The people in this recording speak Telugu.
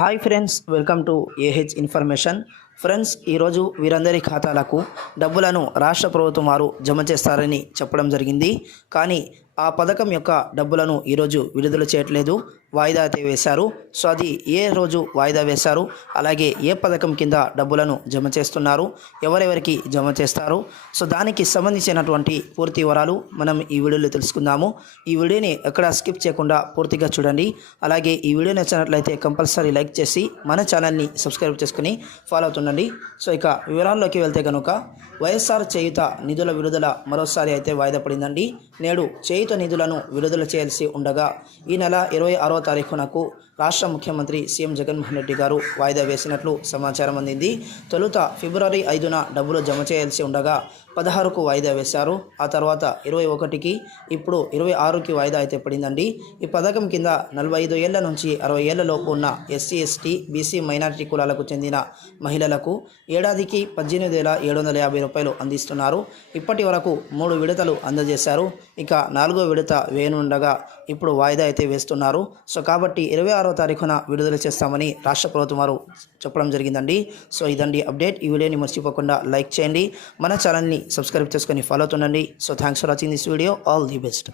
hi friends welcome to AH information Friends ఈరోజు వీరందరి ఖాతాలకు డబ్బులను రాష్ట్ర ప్రభుత్వం వారు జమ చేస్తారని చెప్పడం జరిగింది. కానీ ఆ పథకం యొక్క డబ్బులను ఈరోజు విడుదల చేయట్లేదు. వాయిదా అయితే వేశారు. సో అది ఏ రోజు వాయిదా వేశారు? అలాగే ఏ పథకం కింద డబ్బులను జమ చేస్తున్నారు? ఎవరెవరికి జమ చేస్తారు? సో దానికి సంబంధించినటువంటి పూర్తి వివరాలు మనం ఈ వీడియోలో తెలుసుకుందాము. ఈ వీడియోని ఎక్కడ స్కిప్ చేయకుండా పూర్తిగా చూడండి. అలాగే ఈ వీడియో నచ్చినట్లయితే కంపల్సరీ లైక్ చేసి మన ఛానల్ని సబ్స్క్రైబ్ చేసుకుని ఫాలో అవుతున్నారు అవుతుండండి సో ఇక వివరాల్లోకి వెళ్తే కనుక వైఎస్ఆర్ చేయుత నిధుల విడుదల మరోసారి అయితే వాయిదా పడిందండి. నేడు చేయుత నిధులను విడుదల చేయాల్సి ఉండగా ఈ నెల ఇరవై ఆరో తారీఖునకు రాష్ట్ర ముఖ్యమంత్రి సీఎం జగన్మోహన్ రెడ్డి గారు వాయిదా వేసినట్లు సమాచారం అందింది. తొలుత ఫిబ్రవరి ఐదున డబ్బులు జమ చేయాల్సి ఉండగా పదహారుకు వాయిదా వేశారు. ఆ తర్వాత ఇరవై ఒకటికి ఇప్పుడు ఇరవై ఆరుకి వాయిదా అయితే పడిందండి. ఈ పథకం కింద నలభై ఐదు ఏళ్ళ నుంచి అరవై ఏళ్ళలోపు ఉన్న ఎస్సీ ఎస్టీ బీసీ మైనారిటీ కులాలకు చెందిన మహిళలకు ఏడాదికి పద్దెనిమిది వేల ఏడు వందల యాభై రూపాయలు అందిస్తున్నారు. ఇప్పటి వరకు మూడు విడతలు అందజేశారు. ఇక నాలుగో విడత వేయనుండగా ఇప్పుడు వాయిదా అయితే వేస్తున్నారు. సో కాబట్టి ఇరవై ఆరో తారీఖున విడుదల చేస్తామని రాష్ట్ర ప్రభుత్వం వారు చెప్పడం జరిగిందండి. సో ఇదండి అప్డేట్. ఈ వీడియోని మర్చిపోకుండా లైక్ చేయండి. మన ఛానల్ని సబ్స్క్రైబ్ చేసుకొని follow అవుతుండండి so thanks for watching this video all the best